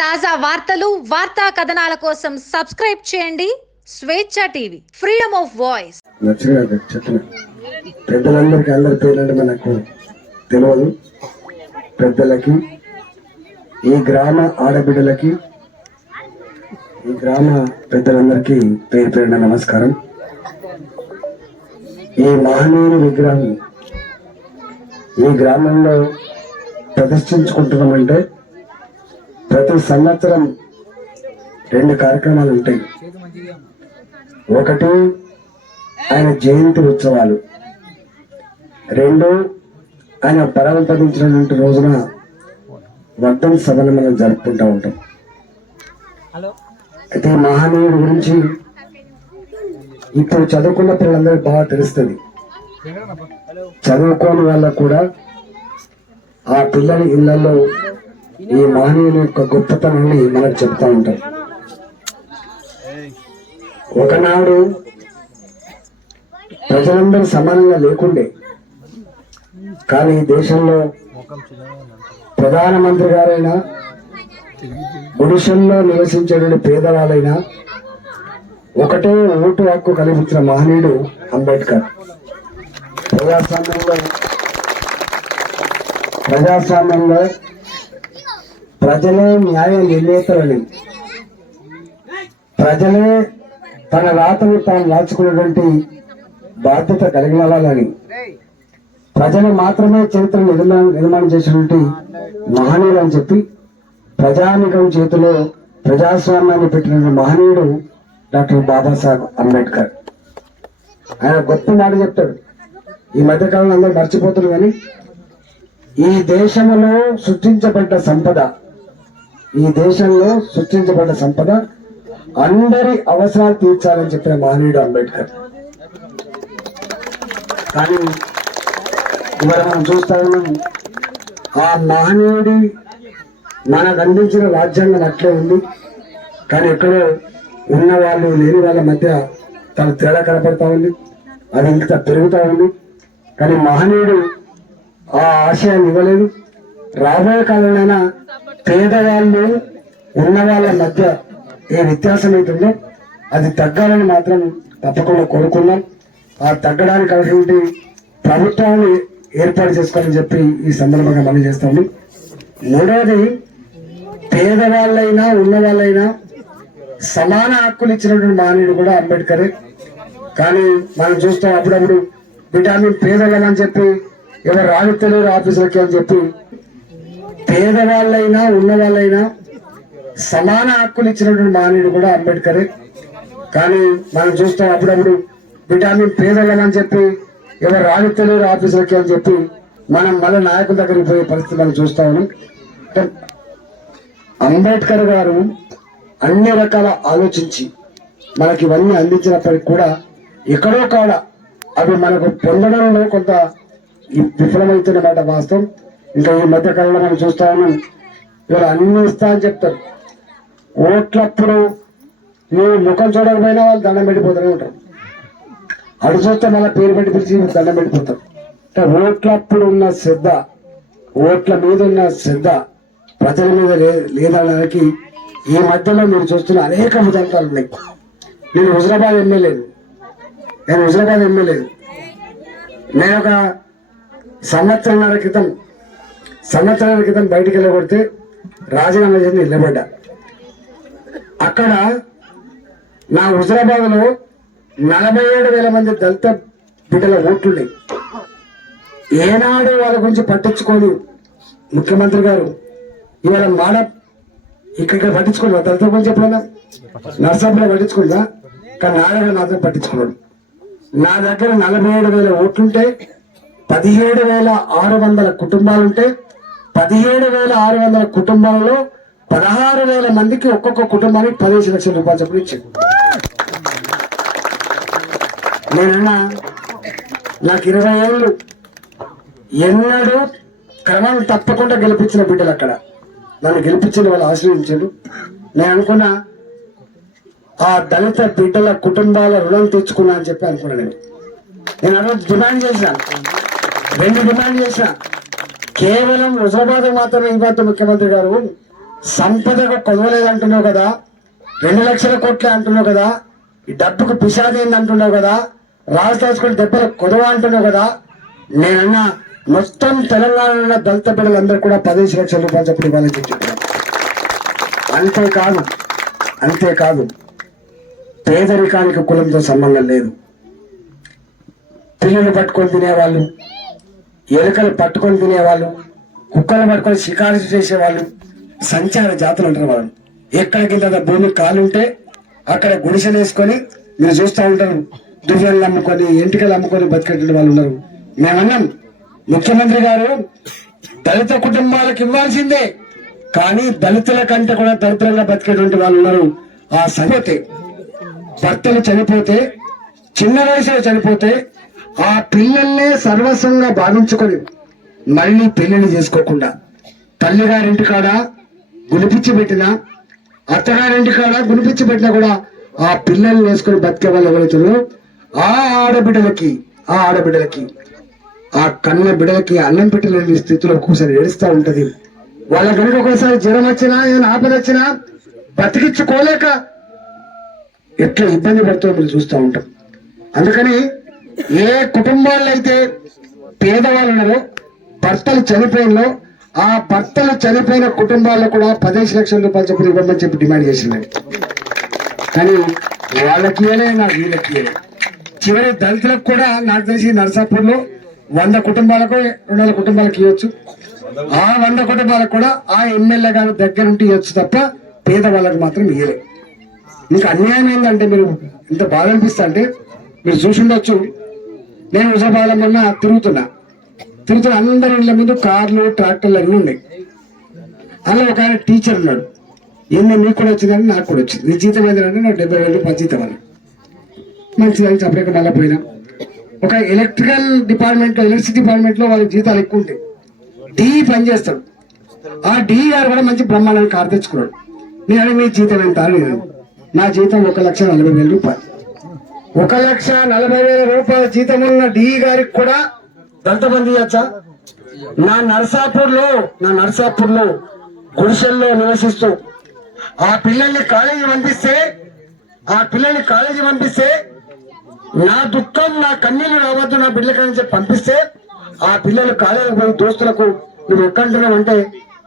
తాజా వార్తలు వార్తా కథనాల కోసం సబ్స్క్రైబ్ చేయండి. Swecha TV freedom of voice. నచ్చగా పెద్దలందరికీ అందరి పేర్లంటే మనకు తెలియదు. పెద్దలకి ఈ గ్రామ ఆడబిడ్డలకి ఈ గ్రామ పెద్దలందరికీ పేరు పేరున నమస్కారం. ఈ మహనీయుని విగ్రహం ఈ గ్రామంలో ప్రదర్శించుకుంటున్నామంటే ప్రతి సంవత్సరం రెండు కార్యక్రమాలు ఉంటాయి. ఒకటి ఆయన జయంతి ఉత్సవాలు. రెండు ఆయన పరమపదించినటువంటి రోజున వర్ధన సభను మనం జరుపుకుంటూ ఉంటాం. అయితే మహనీయుడి గురించి ఇప్పుడు చదువుకున్న పిల్లలందరికీ బాగా తెలుస్తుంది. చదువుకోని వాళ్ళకు కూడా ఆ పిల్లల ఇళ్ళలో ఈ మహనీయుల యొక్క గొప్పతనాన్ని మనకు చెప్తా ఉంటారు. ఒకనాడు ప్రజలందరూ సమానంగా లేకుండే కానీ ఈ దేశంలో ప్రధానమంత్రి గారైనా గుడిసెల్లో నివసించేటువంటి పేదవాళ్ళైనా ఒకటే ఓటు హక్కు కల్పించిన మహనీయుడు అంబేద్కర్. ప్రజాస్వామ్యంలో ప్రజాస్వామ్యంలో ప్రజలే న్యాయ నిర్ణేతలని ప్రజలే తన రాతను తాను రాచుకున్నటువంటి బాధ్యత కలిగిన వాళ్ళని. ప్రజలు మాత్రమే చరిత్ర నిర్మాణం నిర్మాణం చేసినటువంటి మహనీయులు అని చెప్పి ప్రజానికం చేతిలో ప్రజాస్వామ్యాన్ని పెట్టిన మహనీయుడు డాక్టర్ బాబాసాహెబ్ అంబేద్కర్. ఆయన గొప్ప మాట చెప్తాడు. ఈ మధ్యకాలంలో అందరూ మర్చిపోతున్నారు కానీ ఈ దేశంలో సృష్టించబడ్డ సంపద ఈ దేశంలో సృష్టించబడిన సంపద అందరి అవసరాలు తీర్చాలని చెప్పిన మహనీయుడు అంబేద్కర్. కానీ ఇవాళ మనం చూస్తా ఉన్నాం ఆ మహనీయుడి మనకు అందించిన రాజ్యాంగం అట్లే ఉంది. కానీ ఎక్కడో ఉన్న వాళ్ళు లేని వాళ్ళ మధ్య తన తేడా కనపడతా ఉంది అది ఇంత పెరుగుతూ ఉంది. కానీ మహనీయుడు ఆ ఆశయాన్ని ఇవ్వలేదు. రాబోయే కాలంలోనైనా పేదవాళ్ళు ఉన్న వాళ్ళ మధ్య ఏ వ్యత్యాసం అవుతుందో అది తగ్గాలని మాత్రం తప్పకుండా కోరుకున్నాం. ఆ తగ్గడానికి అటువంటి ప్రభుత్వాన్ని ఏర్పాటు చేసుకోవాలని చెప్పి ఈ సందర్భంగా మనం చేస్తాము మూడవది పేదవాళ్ళైనా ఉన్నవాళ్ళైనా సమాన హక్కులు ఇచ్చినటువంటి మానవుడు కూడా అంబేద్కరే. కానీ మనం చూస్తాం అప్పుడప్పుడు విటామిన్ పేదవాళ్ళని చెప్పి ఎవరు రానిత్తలేరు ఆఫీసులకి అని చెప్పి పేదవాళ్ళైనా ఉన్నవాళ్ళైనా సమాన హక్కులు ఇచ్చినటువంటి మానవుడు కూడా అంబేద్కరే. కానీ మనం చూస్తాం అప్పుడప్పుడు విటామిన్ పేదలని చెప్పి ఎవరు రానిత్తలేరు ఆఫీసులకి అని చెప్పి మనం మళ్ళీ నాయకుల దగ్గరికి పోయే పరిస్థితి మనం చూస్తా ఉన్నాం. అంబేద్కర్ గారు అన్ని రకాల ఆలోచించి మనకి ఇవన్నీ అందించినప్పటికి కూడా ఎక్కడో కాడ అవి మనకు పొందడంలో కొంత విఫలమవుతున్నమాట వాస్తవం. ఇంకా ఈ మధ్య కాలంలో మనం చూస్తా ఉన్నాం. ఇవాళ అన్ని ఇస్తా అని చెప్తారు. ఓట్లప్పుడు నువ్వు ముఖం చూడకపోయినా వాళ్ళు దండం పెట్టిపోతూనే ఉంటారు. అటు చూస్తే మళ్ళీ పేరు పెట్టి పిలిచి దండం పెట్టిపోతారు అంటే ఓట్లప్పుడు ఉన్న శ్రద్ధ ఓట్ల మీద ఉన్న శ్రద్ధ ప్రజల మీద లే- లేదనడానికి ఈ మధ్యలో మీరు చూస్తున్న అనేక ఉదంతాలు ఉన్నాయి. నేను హుజరాబాద్ ఎమ్మెల్యేను. నేను హుజరాబాద్ ఎమ్మెల్యేను. నేను ఒక సంవత్సరంన్నర క్రితం సంవత్సరాల క్రితం బయటికి వెళ్ళగొడితే రాజీనామా చేసి నిలబడ్డా. అక్కడ నా హుజరాబాద్లో నలభై ఏడు వేల మంది దళిత బిడ్డల ఓట్లున్నాయి. ఏనాడు వాళ్ళ గురించి పట్టించుకోని ముఖ్యమంత్రి గారు ఇవాళ మాడ ఇక్కడ పట్టించుకున్నా దళిత గురించి ఎప్పుడన్నా? నర్సాపులో పట్టించుకున్నా కానీ నారాయణ నాతో మాత్రం పట్టించుకున్నాడు నా దగ్గర నలభై ఏడు వేల ఓట్లుంటే పదిహేడు వేల ఆరు వందల కుటుంబాలుంటే పదిహేడు వేల ఆరు వందల కుటుంబాలలో పదహారు వేల మందికి ఒక్కొక్క కుటుంబానికి పదిహేను లక్షల రూపాయలు చొప్పున ఇచ్చాను నేనన్నా నాకు ఇరవై ఏళ్ళు. ఎన్నడూ క్రమం తప్పకుండా గెలిపించిన బిడ్డలు అక్కడ. నన్ను గెలిపించిన వాళ్ళు ఆశ్రయించారు. నేను అనుకున్నా ఆ దళిత బిడ్డల కుటుంబాల రుణం తెచ్చుకున్నా అని చెప్పి అనుకున్నాను నేను. నేను ఆ రోజు డిమాండ్ చేశాను రెండు డిమాండ్ చేశాను కేవలం హుజరాబాద్ మాత్రమే ఇవ్వద్దు ముఖ్యమంత్రి గారు సంపదకు కొదవలేదు అంటున్నావు కదా రెండు లక్షల కోట్లు అంటున్నావు కదా ఈ డబ్బుకు పిశాది అంటున్నావు కదా రాజు దెబ్బలు కొదవ అంటున్నావు కదా నేనన్నా మొత్తం తెలంగాణలో ఉన్న దళిత బిడ్డలందరూ కూడా పదిహేను లక్షల రూపాయలు చెప్పి ఇవ్వాలని చెప్పి చెప్పాను. అంతేకాదు అంతేకాదు పేదరికానికి కులంతో సంబంధం లేదు. పిల్లలు పట్టుకొని తినేవాళ్ళు ఎలుకలు పట్టుకొని తినేవాళ్ళు కుక్కలు పట్టుకొని షికారు చేసేవాళ్ళు సంచార జాతులు అంటారు వాళ్ళు ఎక్కడికి భూమి కాలుంటే అక్కడ గుడిసెలు వేసుకొని మీరు చూస్తూ ఉంటారు. దువ్వెలు అమ్ముకొని ఎంటికలు అమ్ముకొని బతికేటువంటి వాళ్ళు ఉన్నారు. మేమన్నాం ముఖ్యమంత్రి గారు దళిత కుటుంబాలకు ఇవ్వాల్సిందే కానీ దళితుల కంటే కూడా దళితులుగా బతికేటువంటి వాళ్ళు ఉన్నారు. ఆ సంగతి. భర్తలు చనిపోతే చిన్న వయసులో చనిపోతే ఆ పిల్లల్నే సర్వస్వంగా భావించుకొని మళ్ళీ పెళ్ళిని చేసుకోకుండా. తల్లిగారింటి కాడ గునిపించి పెట్టినా అత్తగారింటి కాడ గునిపించి పెట్టినా కూడా ఆ పిల్లల్ని వేసుకొని బతికే వాళ్ళు ఆ ఆడబిడ్డలకి ఆ ఆడబిడ్డలకి ఆ కన్న బిడ్డలకి అన్నం పెట్టలేని స్థితిలో ఒక్కోసారి ఏడుస్తూ ఉంటది. వాళ్ళ కనుక ఒకసారి జ్వరం వచ్చినా ఏదైనా ఆపద వచ్చినా బతికించుకోలేక ఎట్లా ఇబ్బంది పడుతుందో మీరు చూస్తూ ఉంటాం. అందుకని ఏ కుటుంబాల్లో అయితే పేదవాళ్ళు ఉన్నారో భర్తలు చనిపోయినో ఆ భర్తలు చనిపోయిన కుటుంబాల్లో కూడా పదిహేను లక్షల రూపాయలు చొప్పున ఇవ్వమని చెప్పి డిమాండ్ చేసిందండి కానీ వాళ్ళకి ఇయ్యలే నాకు వీళ్ళకి ఇవ్వలే. చివరి దళితులకు కూడా నాకు తెలిసి నరసాపూర్లో వంద కుటుంబాలకు రెండు వందల కుటుంబాలకు ఇవ్వచ్చు. ఆ వంద కుటుంబాలకు కూడా ఆ ఎమ్మెల్యే గారు దగ్గర నుండి ఇవ్వచ్చు తప్ప పేదవాళ్ళకు మాత్రం ఇయ్యలే. ఇంకా అన్యాయం ఏంటంటే మీరు ఇంత బాధ అనిపిస్తా అంటే మీరు చూసి ఉండొచ్చు. నేను హుజాబాద్ మొన్న తిరుగుతున్నా. తిరుగుతున్న అందరి ఇళ్ళ ముందు కార్లు ట్రాక్టర్లు అన్నీ ఉన్నాయి. అలా ఒక ఆయన టీచర్ ఉన్నాడు. ఏందో మీకు కూడా వచ్చిందని నాకు కూడా వచ్చింది. నీ జీతం ఏంటంటే నాకు డెబ్బై వేలు పది జీతం అని మంచిదని చెప్పలేక మళ్ళీ పోయినా. ఒక ఎలక్ట్రికల్ డిపార్ట్మెంట్ ఎలక్ట్రిసిటీ డిపార్ట్మెంట్లో వాళ్ళ జీతాలు ఎక్కువ ఉంటాయి. డి పని చేస్తాడు. ఆ డీ గారు కూడా మంచి బ్రహ్మాండానికి కారు తెచ్చుకున్నాడు. నేను మీ జీతం ఎంత? నా జీతం ఒక లక్ష నలభై వేల రూపాయలు. ఒక లక్ష నలభై వేల రూపాయల జీతం ఉన్న డిఈ గారికి కూడా దళిత బంధు ఇవ్వచ్చా నా నర్సాపూర్లో నా నర్సాపూర్లో గుడిసెల్లో నివసిస్తూ ఆ పిల్లల్ని కాలేజీ పంపిస్తే ఆ పిల్లల్ని కాలేజీ పంపిస్తే నా దుఃఖం నా కన్నీళ్ళు రావద్దు నా బిడ్డలకని చెప్పి పంపిస్తే ఆ పిల్లలు కాలేజీకి పోయి దోస్తులకు నువ్వు ఎక్కడుంటున్నావు అంటే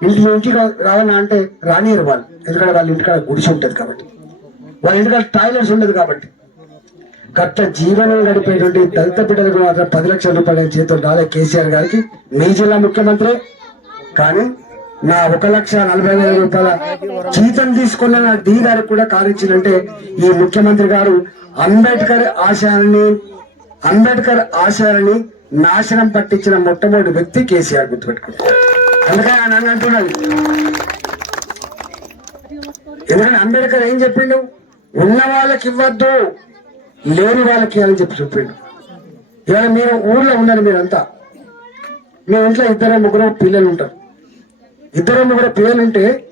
ఇంటి ఇంటికి రావన్నా అంటే రానియరు వాళ్ళు. ఎందుకంటే వాళ్ళ ఇంటికాడ గుడిసి ఉంటుంది కాబట్టి. వాళ్ళ ఇంటికాడ టాయిలెట్స్ ఉండదు కాబట్టి. గట్ట జీవనం గడిపేటువంటి దళిత బిడ్డలకు మాత్రం పది లక్షల రూపాయల చేతులు రాలే కేసీఆర్ గారికి. మీ జిల్లా ముఖ్యమంత్రి కానీ నా ఒక లక్ష నలభై వేల రూపాయల జీతం తీసుకున్న నా డీ గారికి కూడా కారించిందంటే ఈ ముఖ్యమంత్రి గారు అంబేద్కర్ ఆశయాన్ని అంబేద్కర్ ఆశయాలని నాశనం పట్టించిన మొట్టమొదటి వ్యక్తి కేసీఆర్ గుర్తుపెట్టుకుంటారు అందుకని ఆయన అంటున్నది ఎందుకంటే అంబేద్కర్ ఏం చెప్పిండు? ఉన్న వాళ్ళకి ఇవ్వద్దు. లేని వాళ్ళకి అని చెప్పి చెప్పిండు. ఇవాళ మీరు ఊర్లో ఉన్నారు మీరంతా. మీ ఇంట్లో ఇద్దరు ముగ్గురు పిల్లలు ఉంటారు. ఇద్దరు ముగ్గురు పిల్లలు ఉంటే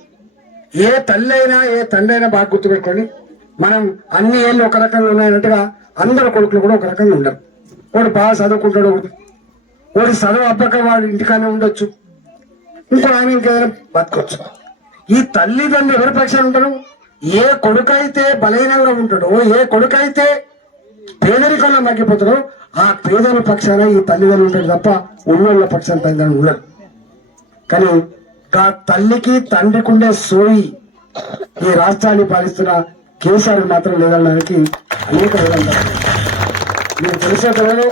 ఏ తల్లి అయినా ఏ తండ్రి అయినా బాగా గుర్తుపెట్టుకోండి మనం అన్ని ఏళ్ళు ఒక రకంగా ఉన్నాయన్నట్టుగా అందరు కొడుకులు కూడా ఒక రకంగా ఉండరు. వాడు బాగా చదువుకుంటాడు వాడు చదువు అబ్బక వాడు ఇంటికానే ఉండొచ్చు. ఇంకో ఆయన ఇంకేదైనా బతకొచ్చు. ఈ తల్లిదండ్రులు ఎవరి పక్షాన ఉంటారు? ఏ కొడుకైతే బలహీనంగా ఉంటాడో ఏ కొడుకైతే పేదరికంలో మగ్గిపోతాడో ఆ పేదల పక్షాన ఈ తల్లిదండ్రులు ఉంటాడు తప్ప ఉన్నోళ్ళ పక్షాన తల్లిదండ్రులు ఉండరు. కానీ ఆ తల్లికి తండ్రికి ఉండే సోయి ఈ రాష్ట్రాన్ని పాలిస్తున్న కేసీఆర్ మాత్రం లేదనడానికి అనేక విధాలు తెలిసే కదా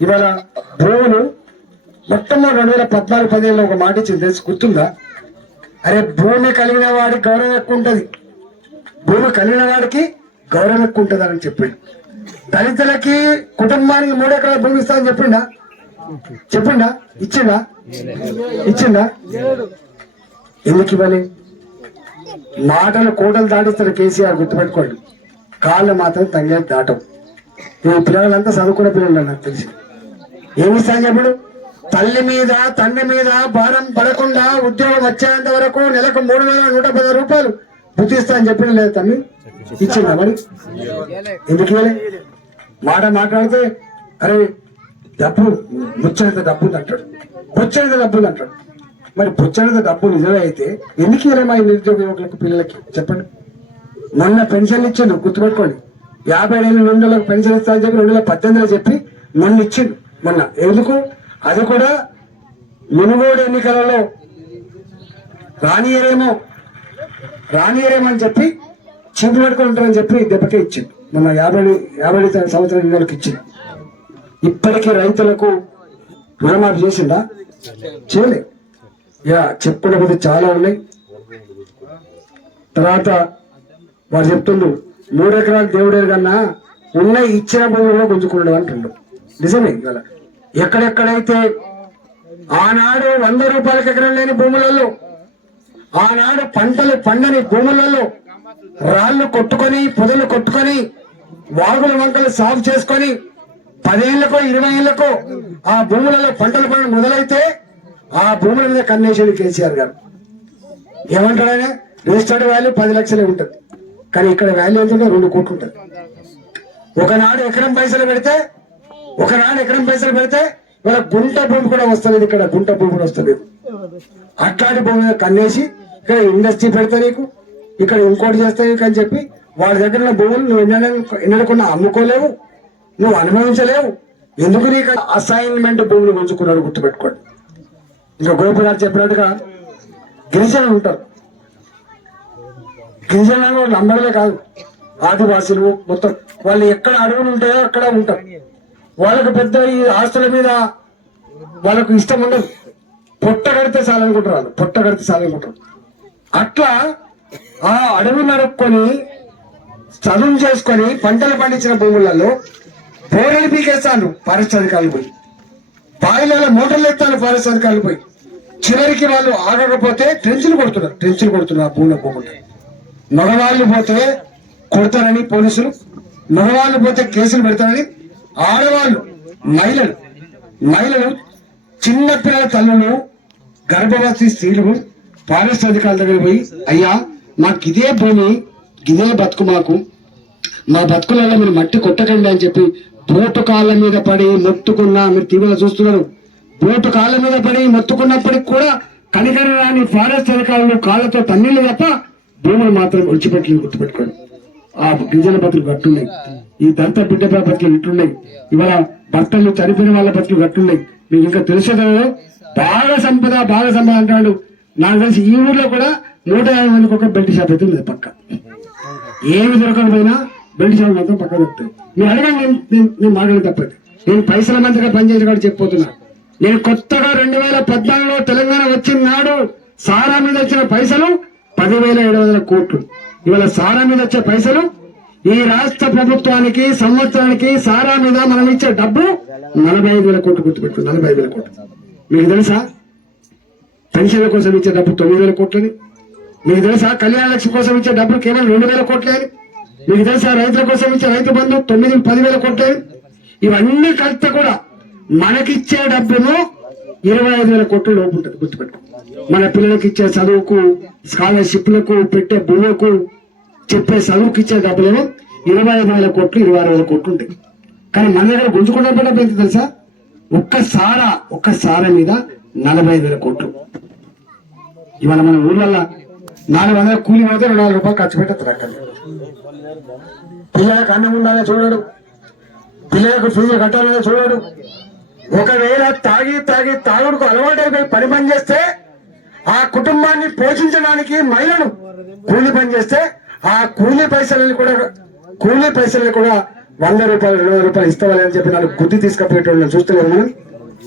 ఇవాళ భూములు మొట్టమొదటి రెండు వేల పద్నాలుగు పదిహేనులో ఒక మాట ఇచ్చింది. తెలిసి గుర్తుందా? అరే భూమి కలిగిన వాడికి గౌరవం ఎక్కువ ఉంటుంది. భూమి కలిగిన వాడికి గౌరవం ఎక్కువ ఉంటుంది అని చెప్పిండు. దళితులకి కుటుంబానికి మూడు ఎకరాల భూమి ఇస్తా అని చెప్పిండా? చెప్పిండా? ఇచ్చిండా? ఇచ్చిండా? ఎందుకు ఇవ్వాలి? మాటలు కోటలు దాటిస్తారు కేసీఆర్ గుర్తుపెట్టుకోండి. కాళ్ళు మాత్రం తంగే దాటం. ఈ పిల్లలంతా చదువుకున్న పిల్లలు నాకు తెలిసి. ఏమిస్తాను ఇస్తాను తల్లి మీద తండ్రి మీద భారం పడకుండా ఉద్యోగం వచ్చేంత వరకు నెలకు మూడు వేల నూట పది రూపాయలు ఇస్తా అని చెప్పిన లేదు తమ్మి? ఇచ్చిందా మరి? ఎందుకు మాట మాట్లాడితే అరే డబ్బు ముచ్చనిత డబ్బు అంటాడు. ముచ్చనిత డబ్బు అంటాడు. మరి పుచ్చడంత డబ్బు నిజమే అయితే ఎందుకు ఈ నిరుద్యోగ యువకులకు పిల్లలకి? చెప్పండి. మొన్న పెన్షన్ ఇచ్చిండు గుర్తుపెట్టుకోండి. యాభై ఏళ్ళు రెండు వేలకు పెన్షన్ ఇస్తా అని చెప్పి రెండు వేల పద్దెనిమిదిలో చెప్పి మొన్న ఇచ్చిండు మొన్న. ఎందుకు? అది కూడా మునుగోడు ఎన్నికలలో రానియరేమో. రానియరేమో చెప్పి చింపు పెట్టుకుని ఉంటారని చెప్పి దెబ్బకే ఇచ్చింది మన యాభై యాభై సంవత్సరాల పిల్లలకి ఇచ్చింది ఇప్పటికీ రైతులకు రుణమాఫీ చేసిందా చేయలే. యా చెప్పుకునే చాలా ఉన్నాయి. తర్వాత వారు చెప్తుండ్రు మూడు ఎకరాలు దేవుడే కన్నా ఉన్న ఇచ్చిన భూముల్లో గుంజుకున్నాడు అంటుండ్రు నిజమే ఇవాళ. ఎక్కడెక్కడైతే ఆనాడు వంద రూపాయలకు ఎకరం లేని భూములలో ఆనాడు పంటలు పండని భూములలో రాళ్ళు కొట్టుకొని పొదలు కొట్టుకొని వాగుల వంకలు సాగు చేసుకొని పదేళ్ళకో ఇరవై ఏళ్ళకో ఆ భూములలో పంటలు పండడం మొదలైతే ఆ భూముల మీద కన్నేసేది కేసీఆర్ గారు. ఏమంటాడు ఆయన? రిజిస్టర్డ్ వాల్యూ పది లక్షలే ఉంటుంది. కానీ ఇక్కడ వాల్యూ ఏంటంటే రెండు కోట్లు ఉంటుంది. ఒకనాడు ఎకరం పైసలు పెడితే ఒకనాడు ఎకరం పైసలు పెడితే ఇవాళ గుంట భూమి కూడా వస్తలేదు ఇక్కడ గుంట భూమి కూడా వస్తలేదు. అట్లాంటి భూమి మీద కన్నేసి ఇండస్ట్రీ పెడతా నీకు ఇక్కడ ఇంకోటి చేస్తా నీకు అని చెప్పి వాళ్ళ దగ్గర ఉన్న భూములు నువ్వు ఎన్నడకుండా అమ్ముకోలేవు నువ్వు అనుభవించలేవు. ఎందుకు నీకు అసైన్మెంట్ భూములు ఉంచుకున్నాడు గుర్తుపెట్టుకోండి. ఇంకా గోపి గారు చెప్పినట్టుగా గిరిజనులు ఉంటారు. గిరిజనులు నంబర్లే కాదు. ఆదివాసులు మొత్తం వాళ్ళు ఎక్కడ అడవులు ఉంటాయో అక్కడ ఉంటారు. వాళ్ళకు పెద్ద ఈ ఆస్తుల మీద వాళ్ళకు ఇష్టం ఉండదు. పొట్ట కడితే చాలనుకుంటారు వాళ్ళు. పొట్ట కడితే చాలనుకుంటారు అట్లా ఆ అడవి నరుక్కొని చదువు చేసుకొని పంటలు పండించిన భూములలో బోరెలు పీకేస్తాను ఫారెస్ట్ అధికారులు పోయి. బాయిలలో మోటార్లు ఎత్తాను ఫారెస్ట్ అధికారులు పోయి. చివరికి వాళ్ళు ఆగకపోతే ట్రెంచులు కొడుతున్నారు ట్రెంచులు కొడుతున్నారు ఆ భూమిలో పోకుండా మగవాళ్ళు పోతే కొడతారని పోలీసులు మగవాళ్ళు పోతే కేసులు పెడతారని ఆడవాళ్ళు మహిళలు. మహిళలు చిన్నపిల్లల తల్లులు గర్భవతి స్త్రీలు ఫారెస్ట్ అధికారుల దగ్గర పోయి అయ్యా నాకు ఇదే భూమి ఇదే బతుకు మాకు. మా బతుకులలో మీరు మట్టి కొట్టకండి అని చెప్పి బోటు కాళ్ళ మీద పడి మొత్తుకున్నా మీరు టీవీలో చూస్తున్నారు బోటు కాళ్ళ మీద పడి మొత్తుకున్నప్పటికి కూడా కనికర రాని ఫారెస్ట్ అధికారులు కాళ్ళతో తన్నీళ్ళు తప్ప భూములు మాత్రం విడిచిపెట్టలేదు గుర్తుపెట్టుకోండి. ఆ గిరిజన బతులు గట్టున్నాయి ఈ దంత బిడ్డ బతులు ఇట్టున్నాయి ఇవాళ భర్తలు చనిపోయిన వాళ్ళ బతులు గట్టున్నాయి మీకు ఇంకా తెలిసేదో బాగా సంపద బాగా సంపద అంటాడు నాకు తెలిసి ఈ ఊర్లో కూడా నూట యాభై మందికి ఒక బెల్ట్ షాప్ అయితే ఉంది పక్క. ఏమి దొరకకపోయినా బెల్ట్ షాప్ మాత్రం పక్క దొరుకుతాయి మీరు అడగండి నేను నేను- నేను మాట్లాడి తప్పదు. నేను పైసల మంత్రిగా పనిచేసి కూడా చెప్పిపోతున్నా నేను కొత్తగా రెండు వేల పద్నాలుగులో తెలంగాణ వచ్చిన నాడు సారా మీద వచ్చిన పైసలు పదివేల ఏడు వందల కోట్లు. ఇవాళ సారా మీద వచ్చే పైసలు ఈ రాష్ట్ర ప్రభుత్వానికి సంవత్సరానికి సారా మీద మనం ఇచ్చే డబ్బు నలభై ఐదు వేల కోట్లు గుర్తుపెట్టు నలభై ఐదు వేల కోట్లు. మీకు తెలుసా? పెన్షన్ల కోసం ఇచ్చే డబ్బు తొమ్మిది వేల కోట్లని. మీకు తెలుసా కళ్యాణ లక్ష్మి కోసం ఇచ్చే డబ్బులు కేవలం రెండు వేల కోట్లని మీకు తెలుసా రైతుల కోసం ఇచ్చే రైతు బంధు తొమ్మిది పదివేల కోట్లని ఇవన్నీ కలిస్తే కూడా మనకిచ్చే డబ్బును ఇరవై ఐదు వేల కోట్ల లోపు ఉంటుంది గుర్తుపెట్టుకో. మన పిల్లలకి ఇచ్చే చదువుకు స్కాలర్షిప్లకు పెట్టే భూములకు చెప్పే చదువుకి ఇచ్చే డబ్బులను ఇరవై ఐదు వేల కోట్లు ఇరవై ఆరు వేల కోట్లు ఉంటాయి. కానీ మన దగ్గర గుంజుకున్న డబ్బు ఎంత తెలుసా? ఒక్క సారా ఒక్క సారా మీద నలభై ఐదు వేల కోట్లు. ఇవాళ మన ఊళ్ళల్లో నాలుగు వందల కూలి పోతే రెండు వందల రూపాయలు ఖర్చు పెట్టారు అక్కడ పిల్లలకు అన్నం ఉండాలని చూడడు. పిల్లలకు ఫీజు కట్టాలని చూడడు. ఒకవేళ తాగి తాగి తాగుడుకు అలవాటైపోయి పని పని చేస్తే ఆ కుటుంబాన్ని పోషించడానికి మహిళను కూలి పని చేస్తే ఆ కూలి పైసలని కూడా కూలి పైసల్ని కూడా వంద రూపాయలు రెండు వందల రూపాయలు ఇస్తామని అని చెప్పి నాకు బుద్ధి తీసుకపోయేటోళ్ళు నేను మనం.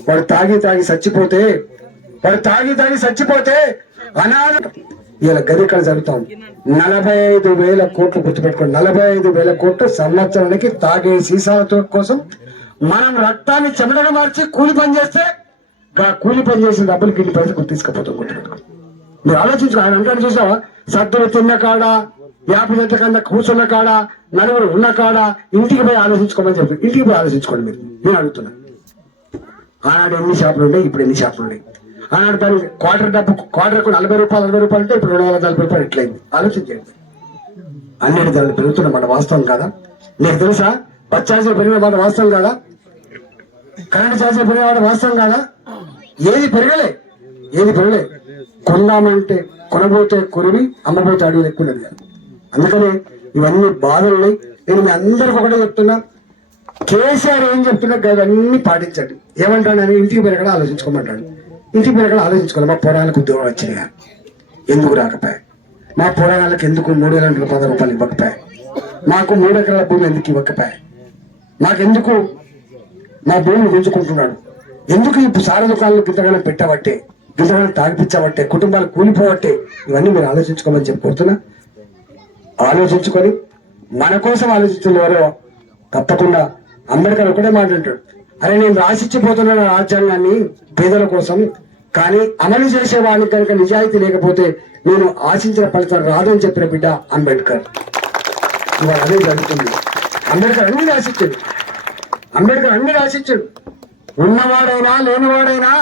వాడు తాగి తాగి చచ్చిపోతే వాడు తాగి తాగి చచ్చిపోతే అనాథ. ఇలా గది ఇక్కడ జరుగుతాం నలభై ఐదు వేల కోట్లు గుర్తుపెట్టుకోండి. నలభై ఐదు వేల కోట్లు సంవత్సరానికి తాగే సీసాలతో కోసం మనం రక్తాన్ని చెమటగా మార్చి కూలి పని చేస్తే కూలి పని చేసిన డబ్బులు గిల్లి పైసలు తీసుకుపోతాం మీరు ఆలోచించుకో. ఆయన అంటే చూసావా? సద్దులు తిన్న కాడ యాపి చెట్ల కింద కూర్చున్న కాడ నలుగురు ఉన్న కాడ ఇంటికి పోయి ఆలోచించుకోమని చెప్పి ఇంటికి పోయి ఆలోచించుకోండి మీరు. నేను అడుగుతున్నా. ఆనాడు ఎన్ని షాపులు ఉన్నాయి ఇప్పుడు ఎన్ని షాపులు ఉన్నాయి ఆనాడు దాని క్వార్టర్ డబ్బు క్వార్టర్కు నలభై రూపాయలు నలభై రూపాయలు అంటే ఇప్పుడు రెండు వందల నలభై రూపాయలు ఎట్లయింది ఆలోచించండి అన్నిటి ధరలు పెరుగుతున్న మన వాస్తవం కాదా? నీకు తెలుసా? బస్ ఛార్జీలు పెరిగిన మాట వాస్తవం కాదా? కరెంట్ ఛార్జీలు పెరిగిన మాట వాస్తవం కాదా? ఏది పెరగలే ఏది పెరగలే. కొందామంటే కొనబోతే కొరివి అమ్మబోతే అడుగు ఎక్కువ ఉన్నది అందుకనే ఇవన్నీ బాధలు నేను మీ అందరికి ఒకటే చెప్తున్నా. కేసీఆర్ ఏం చెప్తున్నా అవన్నీ పాటించండి. ఏమంటాడని ఇంటికి పెరగడం ఆలోచించుకోమంటాడు. ఇంటికి పెరగడం ఆలోచించుకోవాలి. మా పొరాలకు ఉద్యోగం వచ్చినాయా? ఎందుకు రాకపోయా? మా పొరాలకు ఎందుకు మూడు వేల రెండు పది రూపాయలు ఇవ్వకపోయా? మాకు మూడు ఎకరాల భూమి ఎందుకు ఇవ్వకపోయా? మాకెందుకు? మా భూమిని గుంజుకుంటున్నాడు. ఎందుకు ఈ సార దుకాణాలు గింతగానం పెట్టబట్టే గింతగానం తాగిపించబట్టే కుటుంబాలు కూలిపోవట్టే ఇవన్నీ మీరు ఆలోచించుకోమని చెప్పి కోరుతున్నా. ఆలోచించుకొని మన కోసం ఆలోచించిన ఎవరో తప్పకుండా అంబేద్కర్ ఒకటే మాట అంటాడు. అరే నేను రాసిచ్చిపోతున్న రాజ్యాంగాన్ని పేదల కోసం కానీ అమలు చేసేవాడికి కనుక నిజాయితీ లేకపోతే నేను ఆశించిన ఫలితం రాదని చెప్పిన బిడ్డ అంబేద్కర్. ఇవాళ అదే జరుగుతుంది. అంబేద్కర్ అన్ని రాసిచ్చాడు. అంబేద్కర్ అన్ని రాసిచ్చాడు. ఉన్నవాడైనా లేనివాడైనా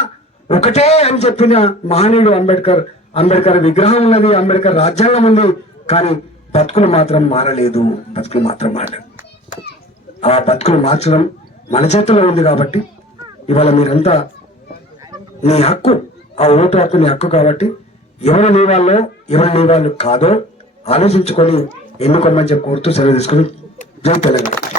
ఒకటే అని చెప్పిన మహనీయుడు అంబేద్కర్ అంబేద్కర్ విగ్రహం ఉన్నది అంబేద్కర్ రాజ్యాంగం ఉంది కానీ బతుకులు మాత్రం మారలేదు. బతుకులు మాత్రం మారలేదు. ఆ బతుకులు మార్చడం మన చేతిలో ఉంది కాబట్టి ఇవాళ మీరంతా నీ హక్కు ఆ ఓటు హక్కు నీ హక్కు కాబట్టి ఎవరు నీ వాళ్ళు ఎవరు నీ వాళ్ళు కాదో ఆలోచించుకొని ఎన్నుకోమని చెప్పి కోరుతూ సెలవు తీసుకుని జై తెలంగాణ.